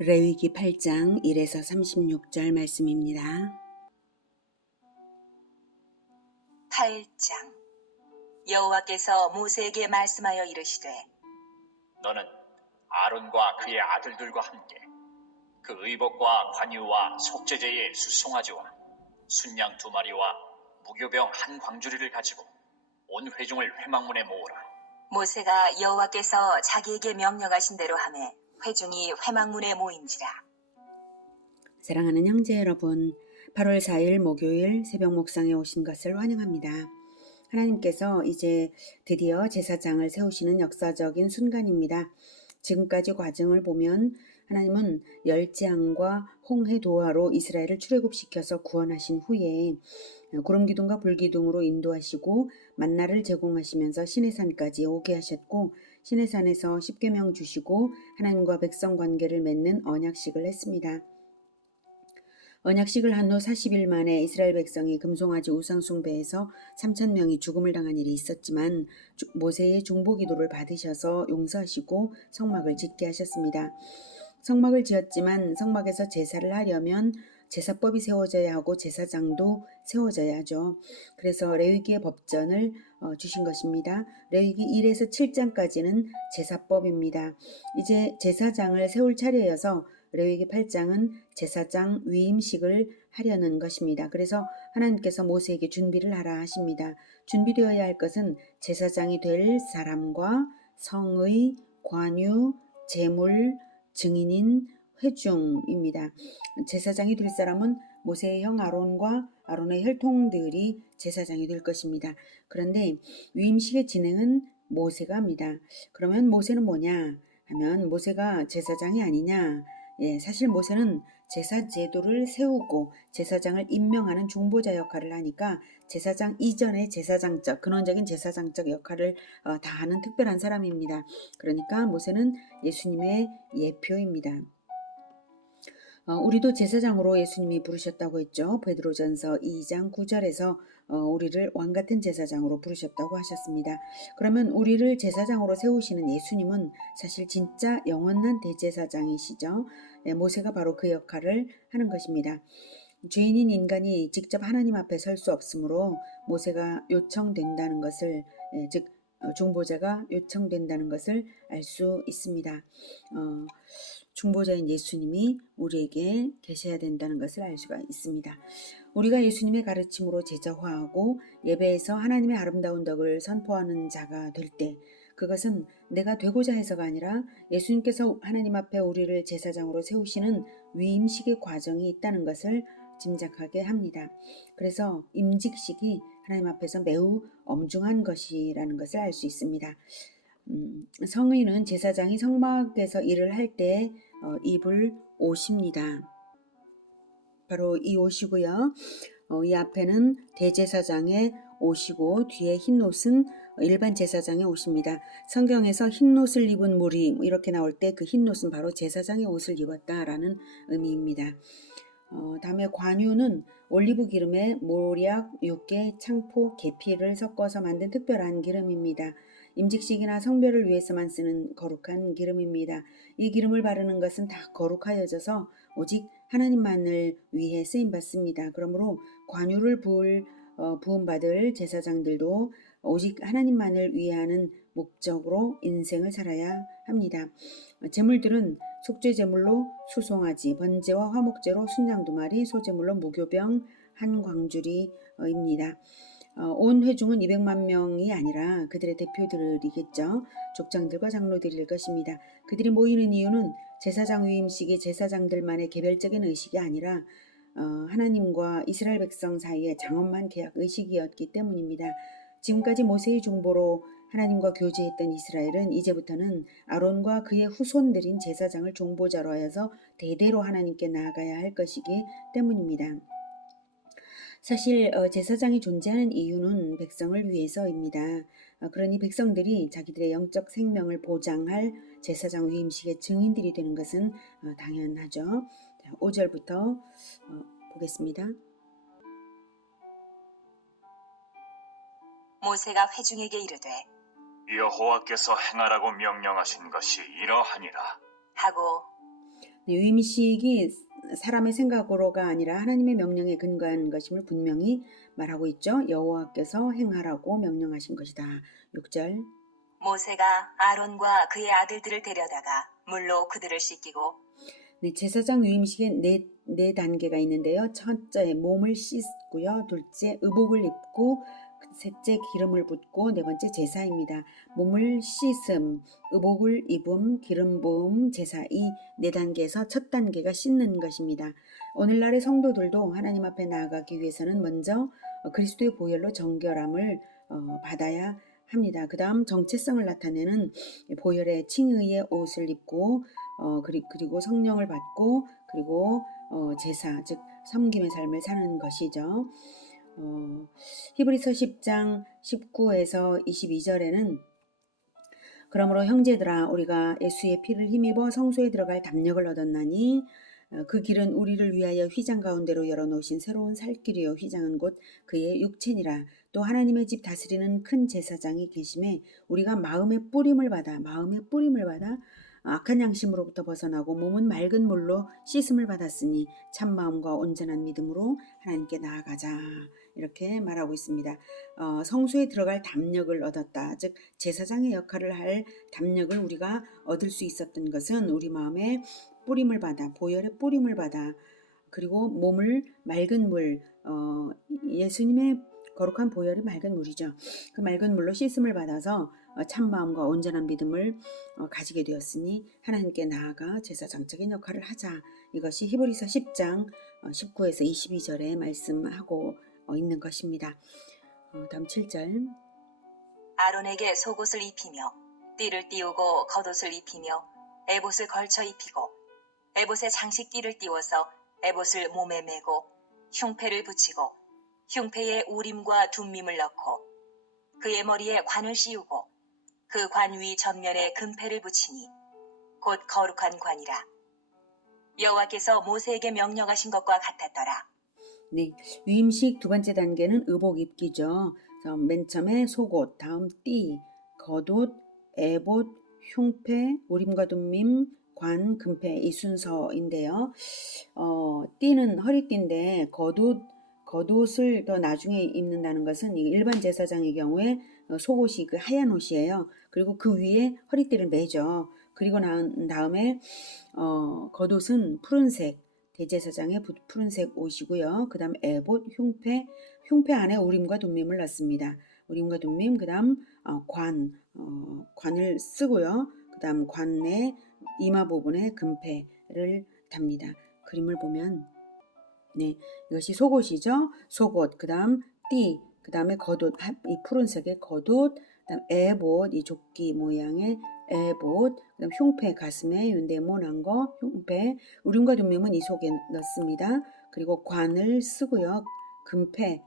레위기 8장 1에서 36절 말씀입니다. 8장. 여호와께서 모세에게 말씀하여 이르시되 너는 아론과 그의 아들들과 함께 그 의복과 관유와 속죄제의 수송아지와 순양 2마리와 무교병 한 광주리를 가지고 온 회중을 회막문에 모으라. 모세가 여호와께서 자기에게 명령하신 대로 하매 회중이 회막문에 모인지라. 사랑하는 형제 여러분, 8월 4일 목요일 새벽 묵상에 오신 것을 환영합니다. 하나님께서 이제 드디어 제사장을 세우시는 역사적인 순간입니다. 지금까지 과정을 보면 하나님은 열재앙과 홍해도화로 이스라엘을 출애굽시켜서 구원하신 후에 구름기둥과 불기둥으로 인도하시고 만나를 제공하시면서 시내산까지 오게 하셨고, 시내산에서 십계명 주시고 하나님과 백성 관계를 맺는 언약식을 했습니다. 언약식을 한 후 40일 만에 이스라엘 백성이 금송아지 우상 숭배에서 3,000명이 죽음을 당한 일이 있었지만 모세의 중보기도를 받으셔서 용서하시고 성막을 짓게 하셨습니다. 성막을 지었지만 성막에서 제사를 하려면 제사법이 세워져야 하고 제사장도 세워져야 하죠. 그래서 레위기의 법전을 주신 것입니다. 레위기 1에서 7장까지는 제사법입니다. 이제 제사장을 세울 차례여서 레위기 8장은 제사장 위임식을 하려는 것입니다. 그래서 하나님께서 모세에게 준비를 하라 하십니다. 준비되어야 할 것은 제사장이 될 사람과 성의, 관유, 제물, 증인인, 회중입니다. 제사장이 될 사람은 모세의 형 아론과 아론의 혈통들이 제사장이 될 것입니다. 그런데 위임식의 진행은 모세가 합니다. 그러면 모세는 뭐냐 하면 모세가 제사장이 아니냐? 사실 모세는 제사 제도를 세우고 제사장을 임명하는 중보자 역할을 하니까 제사장 이전의 제사장적, 근원적인 제사장적 역할을 다 하는 특별한 사람입니다. 그러니까 모세는 예수님의 예표입니다. 우리도 제사장으로 예수님이 부르셨다고 했죠. 베드로전서 2장 9절에서 우리를 왕같은 제사장으로 부르셨다고 하셨습니다. 그러면 우리를 제사장으로 세우시는 예수님은 사실 진짜 영원한 대제사장이시죠. 모세가 바로 그 역할을 하는 것입니다. 죄인인 인간이 직접 하나님 앞에 설 수 없으므로 모세가 요청된다는 것을, 즉 중보자가 요청된다는 것을 알 수 있습니다. 중보자인 예수님이 우리에게 계셔야 된다는 것을 알 수가 있습니다. 우리가 예수님의 가르침으로 제자화하고 예배에서 하나님의 아름다운 덕을 선포하는 자가 될 때, 그것은 내가 되고자 해서가 아니라 예수님께서 하나님 앞에 우리를 제사장으로 세우시는 위임식의 과정이 있다는 것을 짐작하게 합니다. 그래서 임직식이 하나님 앞에서 매우 엄중한 것이라는 것을 알 수 있습니다. 성의는 제사장이 성막에서 일을 할 때 입을 옷입니다. 바로 이 옷이고요. 이 앞에는 대제사장의 옷이고 뒤에 흰 옷은 일반 제사장의 옷입니다. 성경에서 흰 옷을 입은 무리 이렇게 나올 때 그 흰 옷은 바로 제사장의 옷을 입었다라는 의미입니다. 다음에 관유는 올리브 기름에 모략, 육개, 창포, 계피를 섞어서 만든 특별한 기름입니다. 임직식이나 성별을 위해서만 쓰는 거룩한 기름입니다. 이 기름을 바르는 것은 다 거룩하여져서 오직 하나님만을 위해 쓰임받습니다. 그러므로 관유를 부음받을 제사장들도 오직 하나님만을 위하는 목적으로 인생을 살아야 합니다. 제물들은 속죄제물로 수송아지, 번제와 화목제로 순양 2마리, 소제물로 무교병 한 광주리입니다. 온 회중은 200만 명이 아니라 그들의 대표들이겠죠. 족장들과 장로들일 것입니다. 그들이 모이는 이유는 제사장 위임식이 제사장들만의 개별적인 의식이 아니라 하나님과 이스라엘 백성 사이의 장엄한 계약 의식이었기 때문입니다. 지금까지 모세의 중보로 하나님과 교제했던 이스라엘은 이제부터는 아론과 그의 후손들인 제사장을 중보자로 하여서 대대로 하나님께 나아가야 할 것이기 때문입니다. 사실 제사장이 존재하는 이유는 백성을 위해서입니다. 그러니 백성들이 자기들의 영적 생명을 보장할 제사장 위임식의 증인들이 되는 것은 당연하죠. 5절부터 보겠습니다. 모세가 회중에게 이르되 여호와께서 행하라고 명령하신 것이 이러하니라 하고 위임식이 사람의 생각으로가 아니라 하나님의 명령에 근거한 것임을 분명히 말하고 있죠. 여호와께서 행하라고 명령하신 것이다. 6절. 모세가 아론과 그의 아들들을 데려다가 물로 그들을 씻기고 네, 제사장 위임식에 네 단계가 있는데요. 첫째, 몸을 씻고요. 둘째, 의복을 입고, 셋째, 기름을 붓고, 네 번째, 제사입니다. 몸을 씻음, 의복을 입음, 기름 부음, 제사, 이 네 단계에서 첫 단계가 씻는 것입니다. 오늘날의 성도들도 하나님 앞에 나아가기 위해서는 먼저 그리스도의 보혈로 정결함을 받아야 합니다. 그 다음 정체성을 나타내는 보혈의 칭의의 옷을 입고 그리고 성령을 받고 그리고 제사 즉 섬김의 삶을 사는 것이죠. 히브리서 10장 19에서 22절에는 그러므로 형제들아 우리가 예수의 피를 힘입어 성소에 들어갈 담력을 얻었나니 그 길은 우리를 위하여 휘장 가운데로 열어놓으신 새로운 살 길이요 휘장은 곧 그의 육체니라. 또 하나님의 집 다스리는 큰 제사장이 계심에 우리가 마음의 뿌림을 받아 악한 양심으로부터 벗어나고 몸은 맑은 물로 씻음을 받았으니 참 마음과 온전한 믿음으로 하나님께 나아가자. 이렇게 말하고 있습니다. 성소에 들어갈 담력을 얻었다. 즉 제사장의 역할을 할 담력을 우리가 얻을 수 있었던 것은 우리 마음에 뿌림을 받아 보혈의 뿌림을 받아 그리고 몸을 맑은 물 예수님의 거룩한 보혈이 맑은 물이죠. 그 맑은 물로 씻음을 받아서 참 마음과 온전한 믿음을 가지게 되었으니 하나님께 나아가 제사장적인 역할을 하자. 이것이 히브리서 10장 19에서 22절에 말씀하고 있는 것입니다. 다음 7절. 아론에게 속옷을 입히며 띠를 띄우고 겉옷을 입히며 에봇을 걸쳐 입히고 에봇에 장식띠를 띄워서 에봇을 몸에 메고 흉패를 붙이고 흉패에 우림과 둠밈을 넣고 그의 머리에 관을 씌우고 그 관 위 전면에 금패를 붙이니 곧 거룩한 관이라. 여호와께서 모세에게 명령하신 것과 같았더라. 네, 위임식 두 번째 단계는 의복 입기죠. 그래서 맨 처음에 속옷, 다음 띠, 겉옷, 에봇, 흉패, 우림과 둠밈, 관, 금패 이 순서인데요. 띠는 허리띠인데 겉옷을 더 나중에 입는다는 것은 일반 제사장의 경우에 속옷이 그 하얀 옷이에요. 그리고 그 위에 허리띠를 매죠. 그리고 난 다음에 겉옷은 푸른색 대제사장의 푸른색 옷이고요. 그 다음 에봇, 흉패 안에 우림과 둠밈을 넣습니다. 우림과 둠밈, 그 다음 관을 쓰고요. 그 다음 관의 이마 부분에 금패를 답니다. 그림을 보면 네, 이것이 속옷이죠. 속옷, 그 다음 띠, 그 다음에 겉옷, 이 푸른색의 겉옷, 그 다음 에봇, 이 조끼 모양의 에봇, 그 다음 흉패, 가슴에 네모난 거, 흉패, 우림과 둠밈은 이 속에 넣습니다. 그리고 관을 쓰고요. 금패,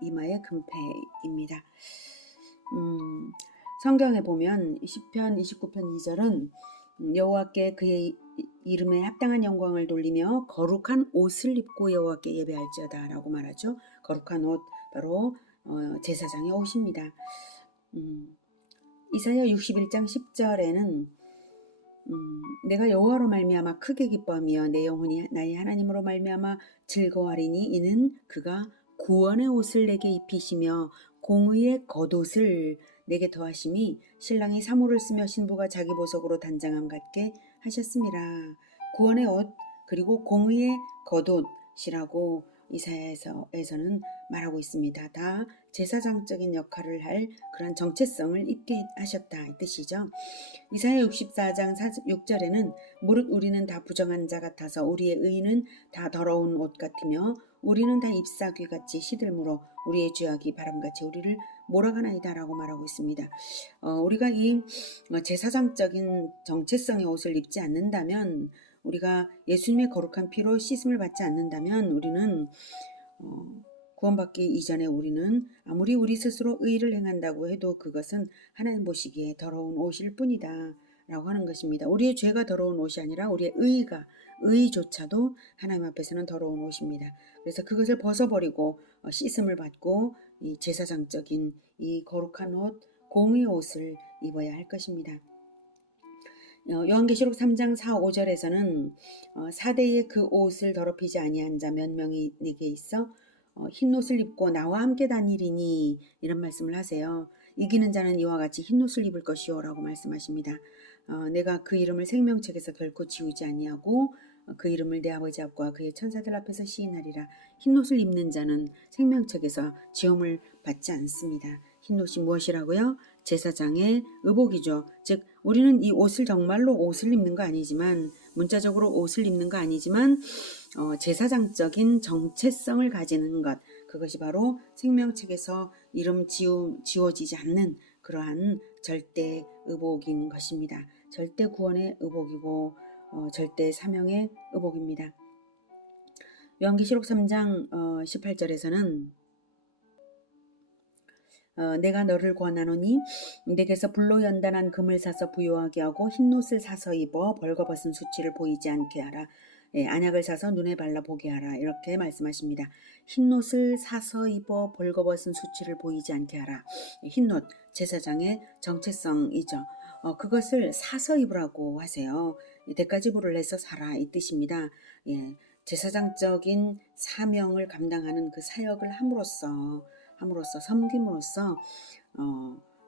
이마에 금패입니다. 성경에 보면 시편 29편 2절은 여호와께 그의 이름에 합당한 영광을 돌리며 거룩한 옷을 입고 여호와께 예배할지어다 라고 말하죠. 거룩한 옷 바로 제사장의 옷입니다. 이사야 61장 10절에는 내가 여호와로 말미암아 크게 기뻐하며 내 영혼이 나의 하나님으로 말미암아 즐거워하리니 이는 그가 구원의 옷을 내게 입히시며 공의의 겉옷을 내게 더하심이 신랑이 사모를 쓰며 신부가 자기 보석으로 단장함 같게 하셨습니다. 구원의 옷 그리고 공의의 겉옷이라고 이사야에서는 말하고 있습니다. 다 제사장적인 역할을 할 그런 정체성을 입게 하셨다 이 뜻이죠. 이사야 64장 6절에는 무릇 우리는 다 부정한 자 같아서 우리의 의는 다 더러운 옷 같으며 우리는 다 잎사귀같이 시들므로 우리의 죄악이 바람같이 우리를 몰아가나이다 라고 말하고 있습니다. 우리가 이 제사장적인 정체성의 옷을 입지 않는다면 우리가 예수님의 거룩한 피로 씻음을 받지 않는다면 우리는 구원받기 이전에 우리는 아무리 우리 스스로 의를 행한다고 해도 그것은 하나님 보시기에 더러운 옷일 뿐이다 라고 하는 것입니다. 우리의 죄가 더러운 옷이 아니라 우리의 의조차도 하나님 앞에서는 더러운 옷입니다. 그래서 그것을 벗어버리고 씻음을 받고 이 제사장적인 이 거룩한 옷, 공의 옷을 입어야 할 것입니다. 요한계시록 3장 4, 5절에서는 사대의 그 옷을 더럽히지 아니한 자 몇 명이 네게 있어 흰 옷을 입고 나와 함께 다니리니 이런 말씀을 하세요. 이기는 자는 이와 같이 흰 옷을 입을 것이요 라고 말씀하십니다. 내가 그 이름을 생명책에서 결코 지우지 아니하고 그 이름을 내 아버지 앞과 그의 천사들 앞에서 시인하리라. 흰 옷을 입는 자는 생명책에서 지음을 받지 않습니다. 흰 옷이 무엇이라고요? 제사장의 의복이죠. 즉 우리는 이 옷을 정말로 옷을 입는 거 아니지만 문자적으로 옷을 입는 거 아니지만 제사장적인 정체성을 가지는 것, 그것이 바로 생명책에서 이름 지워지지 않는 그러한 절대 의복인 것입니다. 절대 구원의 의복이고 절대 사명의 의복입니다. 요한계시록 3장 18절에서는 내가 너를 권하노니 내게서 불로 연단한 금을 사서 부요하게 하고 흰옷을 사서 입어 벌거벗은 수치를 보이지 않게 하라. 안약을 사서 눈에 발라 보게 하라. 이렇게 말씀하십니다. 흰옷을 사서 입어 벌거벗은 수치를 보이지 않게 하라. 흰옷, 제사장의 정체성이죠. 그것을 사서 입으라고 하세요. 대가지불을 해서 사라 이 뜻입니다. 제사장적인 사명을 감당하는 그 사역을 함으로써 섬김으로써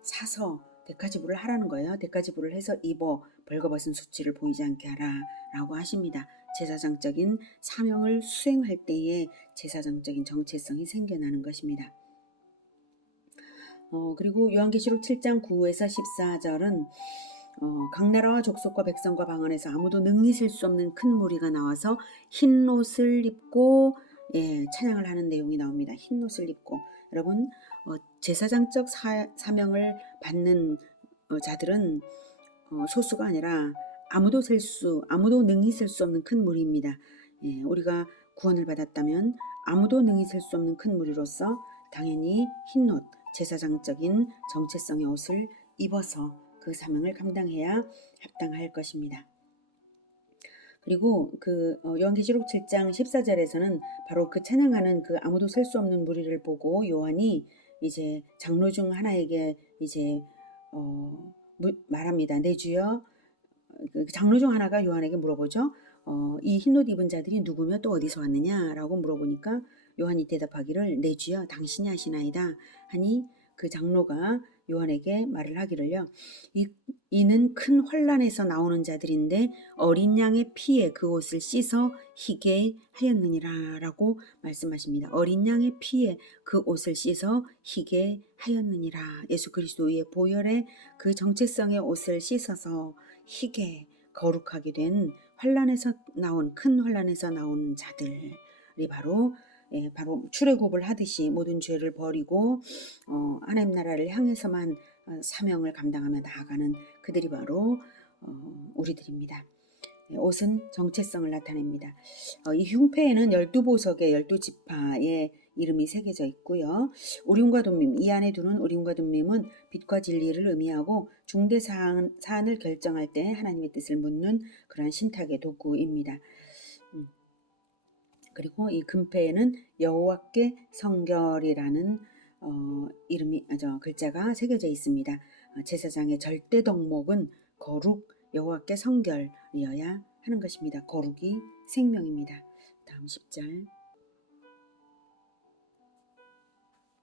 사서 대가지불을 하라는 거예요. 대가지불을 해서 입어 벌거벗은 수치를 보이지 않게 하라라고 하십니다. 제사장적인 사명을 수행할 때에 제사장적인 정체성이 생겨나는 것입니다. 그리고 요한계시록 7장 9에서 14절은 각 나라와 족속과 백성과 방언에서 아무도 능히 셀 수 없는 큰 무리가 나와서 흰 옷을 입고 찬양을 하는 내용이 나옵니다. 흰 옷을 입고 여러분 제사장적 사명을 받는 자들은 소수가 아니라 아무도 능히 셀 수 없는 큰 무리입니다. 우리가 구원을 받았다면 아무도 능히 셀 수 없는 큰 무리로서 당연히 흰옷, 제사장적인 정체성의 옷을 입어서 그 사명을 감당해야 합당할 것입니다. 그리고 요한계시록 7장 14절에서는 바로 그 찬양하는 그 아무도 셀 수 없는 무리를 보고 요한이 이제 장로 중 하나에게 이제 말합니다. 내 주여. 그 장로 중 하나가 요한에게 물어보죠. 이 흰옷 입은 자들이 누구며 또 어디서 왔느냐라고 물어보니까 요한이 대답하기를 내 주여 당신이 하시나이다 하니 그 장로가 요한에게 말을 하기를요. 이는 큰 환난에서 나오는 자들인데 어린 양의 피에 그 옷을 씻어 희게 하였느니라 라고 말씀하십니다. 어린 양의 피에 그 옷을 씻어 희게 하였느니라. 예수 그리스도의 보혈에 그 정체성의 옷을 씻어서 희게 거룩하게 된 큰 환난에서 나온 자들이 바로 출애굽을 하듯이 모든 죄를 버리고 하나님 나라를 향해서만 사명을 감당하며 나아가는 그들이 바로 우리들입니다. 옷은 정체성을 나타냅니다. 이 흉패에는 12보석의 12지파의 이름이 새겨져 있고요. 우림과 둠밈, 이 안에 두는 우림과 둠밈은 빛과 진리를 의미하고 중대 사안을 결정할 때 하나님의 뜻을 묻는 그러한 신탁의 도구입니다. 그리고 이 금패에는 여호와께 성결이라는 글자가 새겨져 있습니다. 제사장의 절대 덕목은 거룩, 여호와께 성결이어야 하는 것입니다. 거룩이 생명입니다. 다음 10절.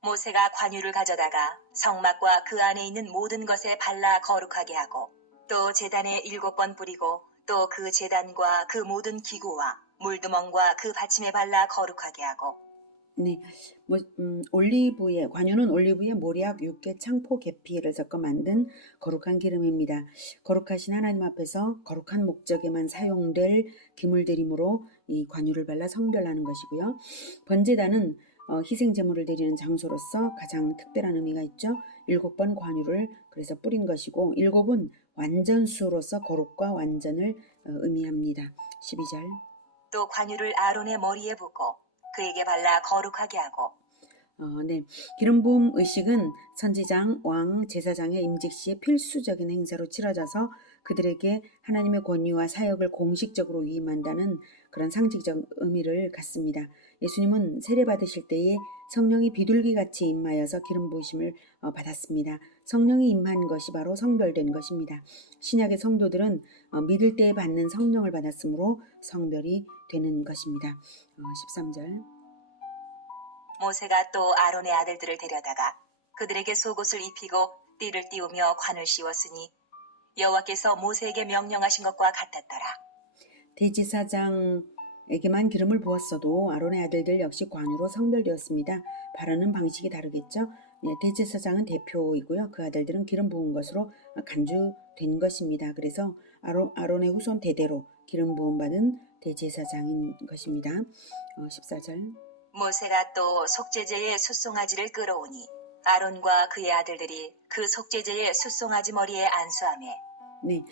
모세가 관유를 가져다가 성막과 그 안에 있는 모든 것에 발라 거룩하게 하고 또 제단에 7번 뿌리고 또 그 제단과 그 모든 기구와 물두멍과 그 받침에 발라 거룩하게 하고 관유는 올리브에 모략, 육개, 창포, 계피를 섞어 만든 거룩한 기름입니다. 거룩하신 하나님 앞에서 거룩한 목적에만 사용될 기물들이므로 이 관유를 발라 성별하는 것이고요. 번제단은 희생 제물을 드리는 장소로서 가장 특별한 의미가 있죠. 7번 관유를 그래서 뿌린 것이고 7은 완전수로서 거룩과 완전을 의미합니다. 12절. 또 관유를 아론의 머리에 붓고 그에게 발라 거룩하게 하고 네. 기름 부음 의식은 선지장, 왕, 제사장의 임직 시에 필수적인 행사로 치러져서 그들에게 하나님의 권위와 사역을 공식적으로 위임한다는 그런 상징적 의미를 갖습니다. 예수님은 세례 받으실 때에 성령이 비둘기같이 임하여서 기름 부으심을 받았습니다. 성령이 임한 것이 바로 성별된 것입니다. 신약의 성도들은 믿을 때에 받는 성령을 받았으므로 성별이 되는 것입니다. 13절. 모세가 또 아론의 아들들을 데려다가 그들에게 속옷을 입히고 띠를 띄우며 관을 씌웠으니 여호와께서 모세에게 명령하신 것과 같았더라. 대제사장에게만 기름을 부었어도 아론의 아들들 역시 관으로 성별되었습니다. 바르는 방식이 다르겠죠. 대제사장은 대표이고요. 그 아들들은 기름 부은 것으로 간주된 것입니다. 그래서 아론의 후손 대대로 기름 부음 받은 대제사장인 것입니다. 14절. 모세가 또 속죄제의 숫송아지를 끌어오니 아론과 그의 아들들이 그 속죄제의 숫송아지 머리에 안수하며 네,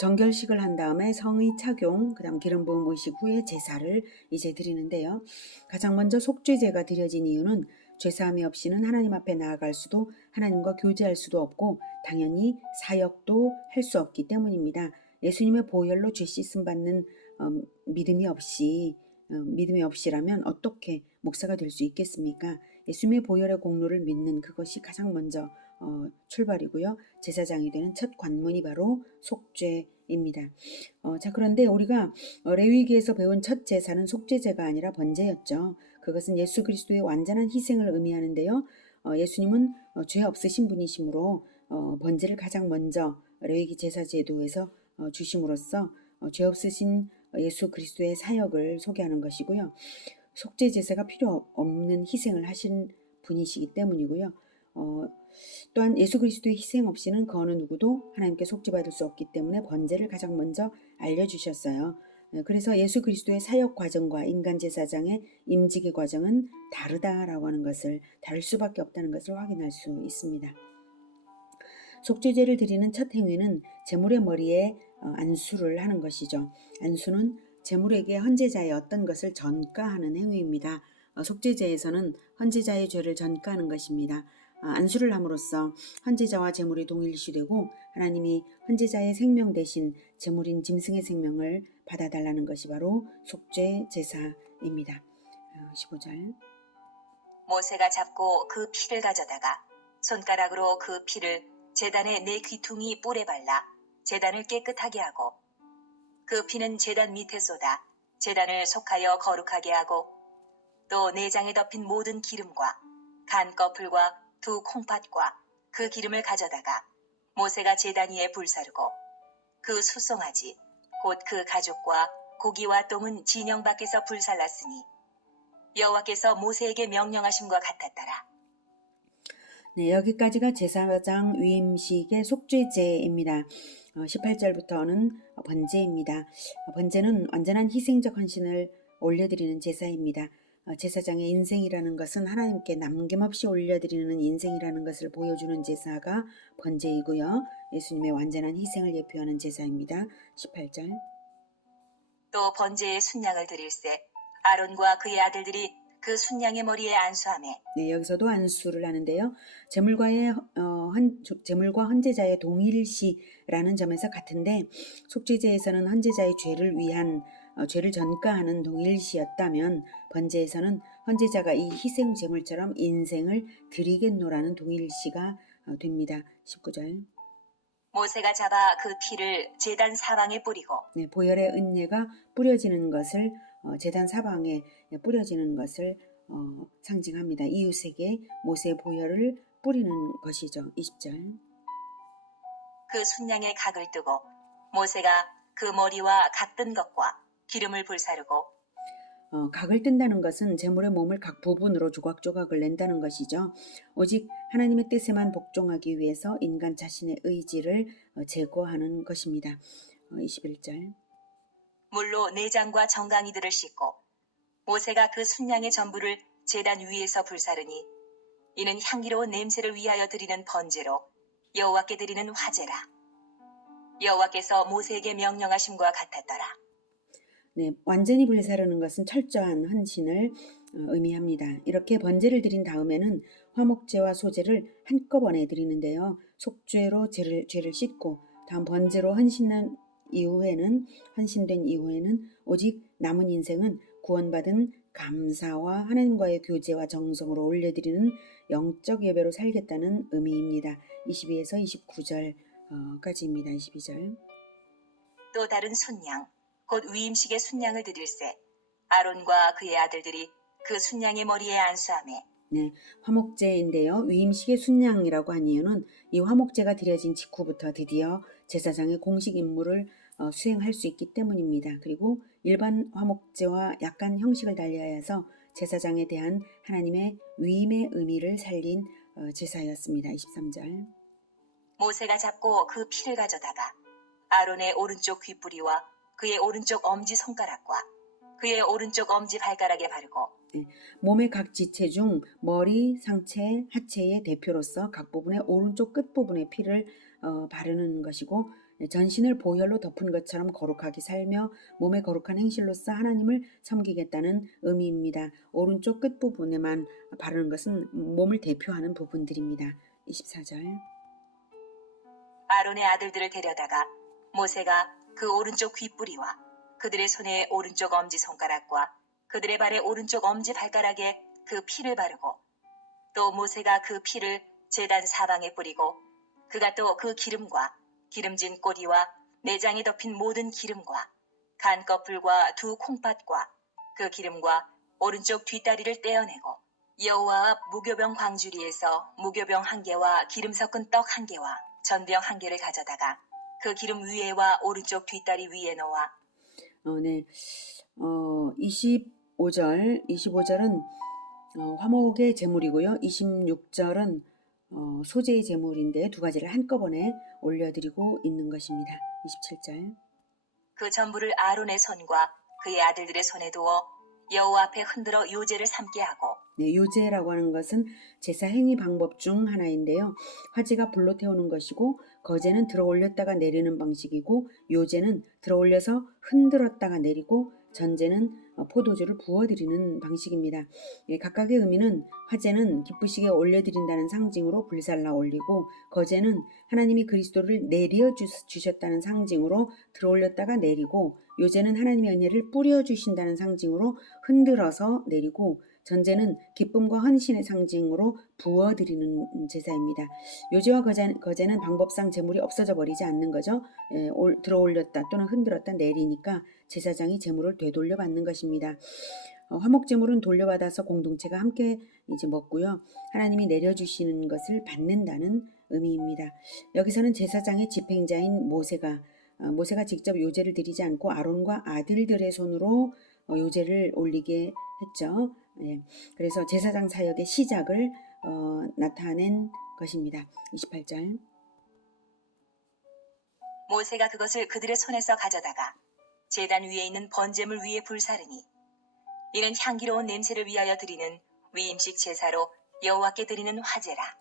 정결식을 한 다음에 성의 착용, 그다음 기름 부음 의식 후에 제사를 이제 드리는데요. 가장 먼저 속죄제가 드려진 이유는 죄사함이 없이는 하나님 앞에 나아갈 수도 하나님과 교제할 수도 없고 당연히 사역도 할 수 없기 때문입니다. 예수님의 보혈로 죄 씻음 받는 믿음이 없이라면 어떻게 목사가 될 수 있겠습니까? 예수님의 보혈의 공로를 믿는 그것이 가장 먼저 출발이고요. 제사장이 되는 첫 관문이 바로 속죄입니다. 자, 그런데 우리가 레위기에서 배운 첫 제사는 속죄제가 아니라 번제였죠. 그것은 예수 그리스도의 완전한 희생을 의미하는데요. 예수님은 죄 없으신 분이시므로 번제를 가장 먼저 레위기 제사 제도에서 주심으로써 죄 없으신 예수 그리스도의 사역을 소개하는 것이고요. 속죄 제사가 필요 없는 희생을 하신 분이시기 때문이고요. 또한 예수 그리스도의 희생 없이는 그 어느 누구도 하나님께 속죄받을 수 없기 때문에 번제를 가장 먼저 알려주셨어요. 그래서 예수 그리스도의 사역 과정과 인간 제사장의 임직의 과정은 다르다라고 하는 것을, 다를 수밖에 없다는 것을 확인할 수 있습니다. 속죄제를 드리는 첫 행위는 제물의 머리에 안수를 하는 것이죠. 안수는 제물에게 헌제자의 어떤 것을 전가하는 행위입니다. 속죄제에서는 헌제자의 죄를 전가하는 것입니다. 안수를 함으로써 헌제자와 제물이 동일시되고 하나님이 헌제자의 생명 대신 제물인 짐승의 생명을 받아달라는 것이 바로 속죄 제사입니다. 15절. 모세가 잡고 그 피를 가져다가 손가락으로 그 피를 제단의 네 귀퉁이 뿔에 발라 제단을 깨끗하게 하고 그 피는 제단 밑에 쏟아 제단을 속하여 거룩하게 하고 또 내장에 덮인 모든 기름과 간 거풀과 두 콩팥과 그 기름을 가져다가 모세가 제단 위에 불사르고 그 수송아지 곧 그 가죽과 고기와 똥은 진영 밖에서 불살랐으니 여호와께서 모세에게 명령하심과 같았더라. 네, 여기까지가 제사장 위임식의 속죄제입니다. 18절부터는 번제입니다. 번제는 완전한 희생적 헌신을 올려드리는 제사입니다. 제사장의 인생이라는 것은 하나님께 남김없이 올려드리는 인생이라는 것을 보여주는 제사가 번제이고요. 예수님의 완전한 희생을 예표하는 제사입니다. 18절. 또 번제의 순양을 드릴새 아론과 그의 아들들이 그 순양의 머리에 안수하며 네, 여기서도 안수를 하는데요. 제물과 헌제자의 동일시라는 점에서 같은데 속죄제에서는 헌제자의 죄를 전가하는 동일시였다면 번제에서는 헌제자가 이 희생 제물처럼 인생을 드리겠노라는 동일시가 됩니다. 19절. 모세가 잡아 그 피를 제단 사방에 뿌리고 네, 보혈의 은혜가 뿌려지는 것을 제단 사방에 뿌려지는 것을 상징합니다. 이웃에게 모세의 보혈을 뿌리는 것이죠. 20절. 그 순양의 각을 뜨고 모세가 그 머리와 각 뜬 것과 기름을 불사르고 각을 뜬다는 것은 제물의 몸을 각 부분으로 조각조각을 낸다는 것이죠. 오직 하나님의 뜻에만 복종하기 위해서 인간 자신의 의지를 제거하는 것입니다. 21절. 물로 내장과 정강이들을 씻고 모세가 그 순양의 전부를 제단 위에서 불사르니 이는 향기로운 냄새를 위하여 드리는 번제로 여호와께 드리는 화제라. 여호와께서 모세에게 명령하심과 같았더라. 네, 완전히 불사르는 것은 철저한 헌신을 의미합니다. 이렇게 번제를 드린 다음에는 화목제와 소제를 한꺼번에 드리는데요. 속죄로 죄를 씻고 다음 번제로 헌신된 이후에는 오직 남은 인생은 구원받은 감사와 하나님과의 교제와 정성으로 올려드리는 영적 예배로 살겠다는 의미입니다. 22에서 29절까지입니다. 22절. 또 다른 순양 곧 위임식의 순양을 드릴세. 아론과 그의 아들들이 그 순양의 머리에 안수하매. 네, 화목제인데요. 위임식의 순양이라고 한 이유는 이 화목제가 드려진 직후부터 드디어 제사장의 공식 임무를 수행할 수 있기 때문입니다. 그리고 일반 화목제와 약간 형식을 달리하여서 제사장에 대한 하나님의 위임의 의미를 살린 제사였습니다. 23절. 모세가 잡고 그 피를 가져다가 아론의 오른쪽 귓뿌리와 그의 오른쪽 엄지 손가락과 그의 오른쪽 엄지 발가락에 바르고 몸의 각 지체 중 머리, 상체, 하체의 대표로서 각 부분의 오른쪽 끝부분에 피를 바르는 것이고 전신을 보혈로 덮은 것처럼 거룩하게 살며 몸의 거룩한 행실로서 하나님을 섬기겠다는 의미입니다. 오른쪽 끝부분에만 바르는 것은 몸을 대표하는 부분들입니다. 24절. 아론의 아들들을 데려다가 모세가 그 오른쪽 귓뿌리와 그들의 손의 오른쪽 엄지손가락과 그들의 발의 오른쪽 엄지발가락에 그 피를 바르고 또 모세가 그 피를 제단 사방에 뿌리고 그가 또 그 기름과 기름진 꼬리와 내장이 덮인 모든 기름과 간꺼풀과 두 콩팥과 그 기름과 오른쪽 뒷다리를 떼어내고 여호와 앞 무교병 광주리에서 무교병 한 개와 기름 섞은 떡 한 개와 전병 한 개를 가져다가 그 기름 위에와 오른쪽 뒷다리 위에 넣어 25절은 화목의 제물이고요. 26절은 소제의 제물인데 두 가지를 한꺼번에 올려드리고 있는 것입니다. 27절. 그 전부를 아론의 손과 그의 아들들의 손에 두어 여호와 앞에 흔들어 요제를 삼게 하고 네, 요제라고 하는 것은 제사 행위 방법 중 하나인데요. 화제가 불로 태우는 것이고 거제는 들어 올렸다가 내리는 방식이고 요제는 들어 올려서 흔들었다가 내리고 전제는 포도주를 부어드리는 방식입니다. 각각의 의미는 화제는 기쁘시게 올려드린다는 상징으로 불살라 올리고 거제는 하나님이 그리스도를 내려 주셨다는 상징으로 들어 올렸다가 내리고 요제는 하나님의 은혜를 뿌려 주신다는 상징으로 흔들어서 내리고 전제는 기쁨과 헌신의 상징으로 부어드리는 제사입니다. 요제와 거제는 방법상 제물이 없어져 버리지 않는 거죠. 들어 올렸다 또는 흔들었다 내리니까 제사장이 제물을 되돌려 받는 것입니다. 화목 제물은 돌려받아서 공동체가 함께 이제 먹고요. 하나님이 내려주시는 것을 받는다는 의미입니다. 여기서는 제사장의 집행자인 모세가 직접 요제를 드리지 않고 아론과 아들들의 손으로 요제를 올리게 했죠. 그래서 제사장 사역의 시작을 나타낸 것입니다. 28절. 모세가 그것을 그들의 손에서 가져다가 제단 위에 있는 번제물 위에 불사르니 이는 향기로운 냄새를 위하여 드리는 위임식 제사로 여호와께 드리는 화제라.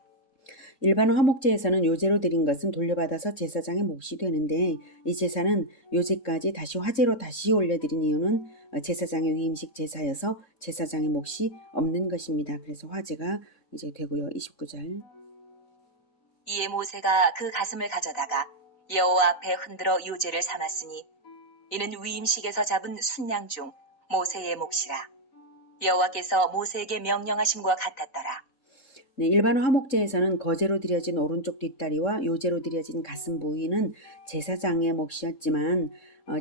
일반 화목제에서는 요제로 드린 것은 돌려받아서 제사장의 몫이 되는데 이 제사는 요제까지 다시 화제로 다시 올려드린 이유는 제사장의 위임식 제사여서 제사장의 몫이 없는 것입니다. 그래서 화제가 이제 되고요. 29절. 이에 모세가 그 가슴을 가져다가 여호와 앞에 흔들어 요제를 삼았으니 이는 위임식에서 잡은 순양 중 모세의 몫이라. 여호와께서 모세에게 명령하심과 같았더라. 네, 일반 화목제에서는 거제로 드려진 오른쪽 뒷다리와 요제로 드려진 가슴 부위는 제사장의 몫이었지만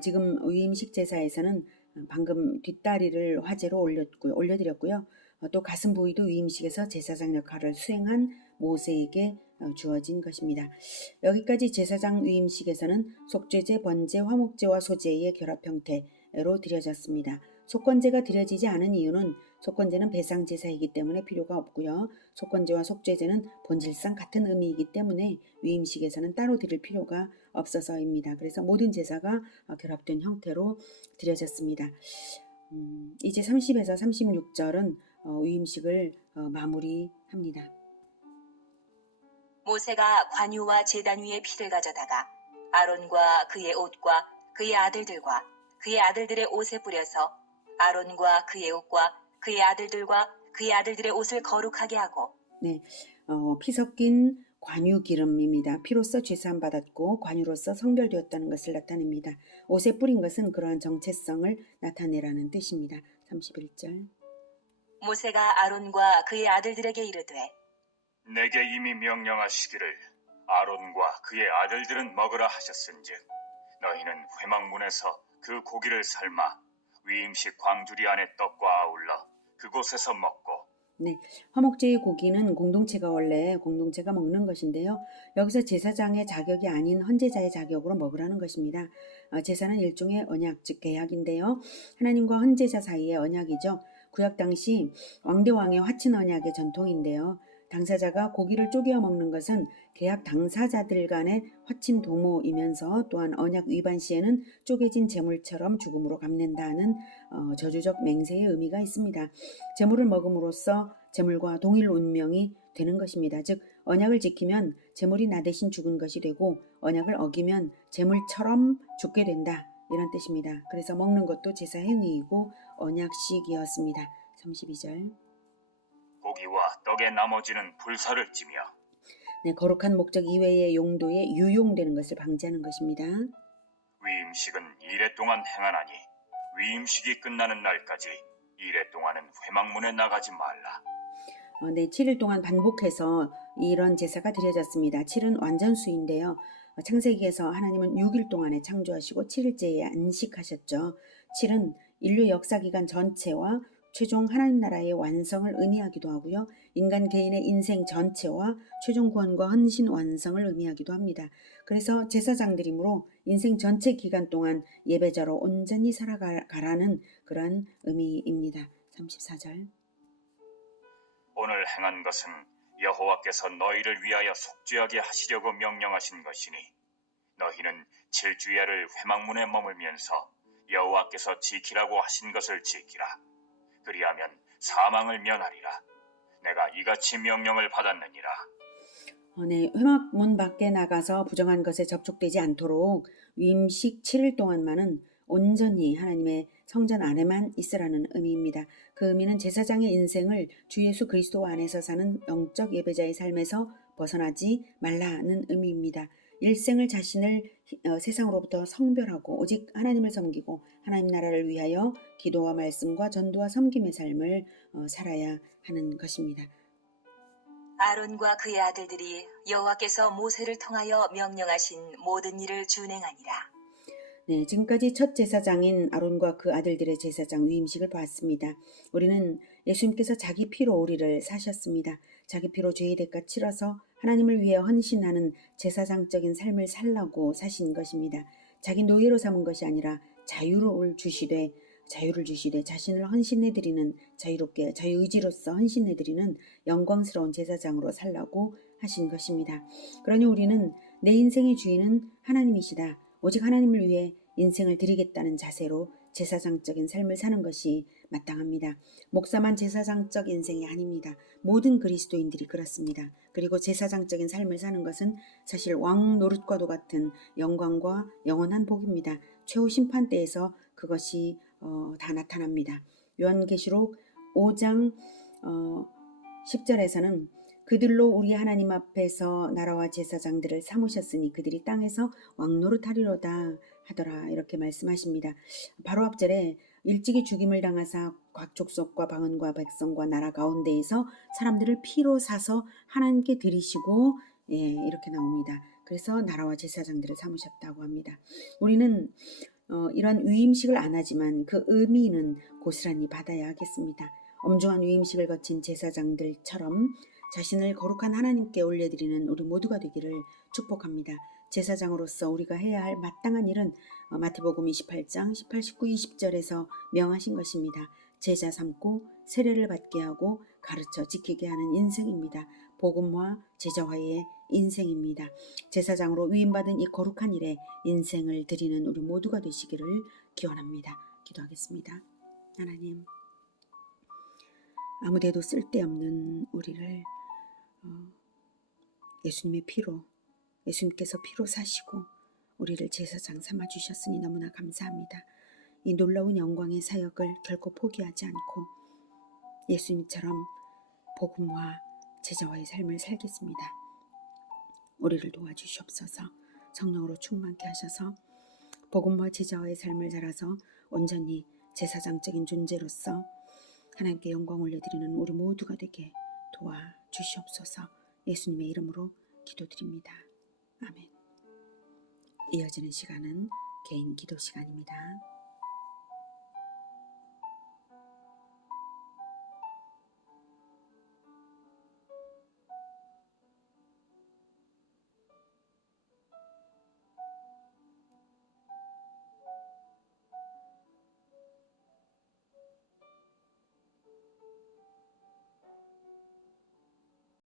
지금 위임식 제사에서는 방금 뒷다리를 화제로 올려드렸고요. 또 가슴 부위도 위임식에서 제사장 역할을 수행한 모세에게 주어진 것입니다. 여기까지 제사장 위임식에서는 속죄제, 번제, 화목제와 소제의 결합 형태로 드려졌습니다. 속건제가 드려지지 않은 이유는 속건제는 배상 제사이기 때문에 필요가 없고요. 속건제와 속죄제는 본질상 같은 의미이기 때문에 위임식에서는 따로 드릴 필요가 없어서입니다. 그래서 모든 제사가 결합된 형태로 드려졌습니다. 이제 30에서 36절은 위임식을 마무리합니다. 모세가 관유와 제단 위에 피를 가져다가 아론과 그의 옷과 그의 아들들과 그의 아들들의 옷에 뿌려서 아론과 그의 옷과 그의 아들들과 그의 아들들의 옷을 거룩하게 하고 네, 피 섞인 관유 기름입니다. 피로써 죄사함 받았고 관유로서 성별되었다는 것을 나타냅니다. 옷에 뿌린 것은 그러한 정체성을 나타내라는 뜻입니다. 31절. 모세가 아론과 그의 아들들에게 이르되 내게 이미 명령하시기를 아론과 그의 아들들은 먹으라 하셨은즉 너희는 회막문에서 그 고기를 삶아 위임식 광주리 안에 떡과 아울러 그곳에서 먹고 네, 화목제의 고기는 공동체가 원래 공동체가 먹는 것인데요. 여기서 제사장의 자격이 아닌 헌제자의 자격으로 먹으라는 것입니다. 제사는 일종의 언약, 즉 계약인데요. 하나님과 헌제자 사이의 언약이죠. 구약 당시 왕대왕의 화친 언약의 전통인데요. 당사자가 고기를 쪼개어 먹는 것은 계약 당사자들 간의 화친 도모이면서 또한 언약 위반 시에는 쪼개진 재물처럼 죽음으로 갚는다는 저주적 맹세의 의미가 있습니다. 재물을 먹음으로써 재물과 동일 운명이 되는 것입니다. 즉 언약을 지키면 재물이 나 대신 죽은 것이 되고 언약을 어기면 재물처럼 죽게 된다. 이런 뜻입니다. 그래서 먹는 것도 제사 행위이고 언약식이었습니다. 32절. 고기와 떡의 나머지는 불사를 찌며 네, 거룩한 목적 이외의 용도에 유용되는 것을 방지하는 것입니다. 위임식은 이래 동안 행하나니 위임식이 끝나는 날까지 이래 동안은 회막문에 나가지 말라. 네, 7일 동안 반복해서 이런 제사가 드려졌습니다. 7은 완전수인데요. 창세기에서 하나님은 6일 동안에 창조하시고 7일째에 안식하셨죠. 7은 인류 역사기간 전체와 최종 하나님 나라의 완성을 의미하기도 하고요. 인간 개인의 인생 전체와 최종 구원과 헌신 완성을 의미하기도 합니다. 그래서 제사장들이므로 인생 전체 기간 동안 예배자로 온전히 살아가라는 그런 의미입니다. 34절. 오늘 행한 것은 여호와께서 너희를 위하여 속죄하게 하시려고 명령하신 것이니 너희는 7주야를 회막문에 머물면서 여호와께서 지키라고 하신 것을 지키라. 그리하면 사망을 면하리라. 내가 이같이 명령을 받았느니라. 네, 회막문 밖에 나가서 부정한 것에 접촉되지 않도록 위임식 7일 동안만은 온전히 하나님의 성전 안에만 있으라는 의미입니다. 그 의미는 제사장의 인생을 주 예수 그리스도 안에서 사는 영적 예배자의 삶에서 벗어나지 말라는 의미입니다. 일생을 자신을 세상으로부터 성별하고 오직 하나님을 섬기고 하나님 나라를 위하여 기도와 말씀과 전도와 섬김의 삶을 살아야 하는 것입니다. 아론과 그의 아들들이 여호와께서 모세를 통하여 명령하신 모든 일을 준행하니라. 네, 지금까지 첫 제사장인 아론과 그 아들들의 제사장 위임식을 보았습니다. 우리는 예수님께서 자기 피로 우리를 사셨습니다. 자기 피로 죄의 대가 치러서 하나님을 위해 헌신하는 제사장적인 삶을 살라고 사신 것입니다. 자기 노예로 삼은 것이 아니라 자유를 주시되 자신을 헌신해드리는 자유롭게 자유의지로서 헌신해드리는 영광스러운 제사장으로 살라고 하신 것입니다. 그러니 우리는 내 인생의 주인은 하나님이시다. 오직 하나님을 위해 인생을 드리겠다는 자세로 제사장적인 삶을 사는 것이 마땅합니다. 목사만 제사장적 인생이 아닙니다. 모든 그리스도인들이 그렇습니다. 그리고 제사장적인 삶을 사는 것은 사실 왕 노릇과도 같은 영광과 영원한 복입니다. 최후 심판 때에서 그것이 다 나타납니다. 요한계시록 5장 10절에서는 그들로 우리 하나님 앞에서 나라와 제사장들을 삼으셨으니 그들이 땅에서 왕노릇하리로다 하더라 이렇게 말씀하십니다. 바로 앞절에 일찍이 죽임을 당하사 각 족속과 방언과 백성과 나라 가운데에서 사람들을 피로 사서 하나님께 드리시고 이렇게 나옵니다. 그래서 나라와 제사장들을 삼으셨다고 합니다. 우리는 이런 위임식을 안 하지만 그 의미는 고스란히 받아야 하겠습니다. 엄중한 위임식을 거친 제사장들처럼 자신을 거룩한 하나님께 올려드리는 우리 모두가 되기를 축복합니다. 제사장으로서 우리가 해야 할 마땅한 일은 마태복음 28장 18, 19, 20절에서 명하신 것입니다. 제자 삼고 세례를 받게 하고 가르쳐 지키게 하는 인생입니다. 복음화, 제자화의 인생입니다. 제사장으로 위임받은 이 거룩한 일에 인생을 드리는 우리 모두가 되시기를 기원합니다. 기도하겠습니다. 하나님, 아무데도 쓸데없는 우리를 예수님의 피로, 예수님께서 피로 사시고 우리를 제사장 삼아 주셨으니 너무나 감사합니다. 이 놀라운 영광의 사역을 결코 포기하지 않고 예수님처럼 복음과 제자와의 삶을 살겠습니다. 우리를 도와주시옵소서. 성령으로 충만케 하셔서 복음과 제자와의 삶을 자라서 온전히 제사장적인 존재로서 하나님께 영광 올려드리는 우리 모두가 되게 도와주시옵소서. 예수님의 이름으로 기도드립니다. 아멘. 이어지는 시간은 개인 기도 시간입니다.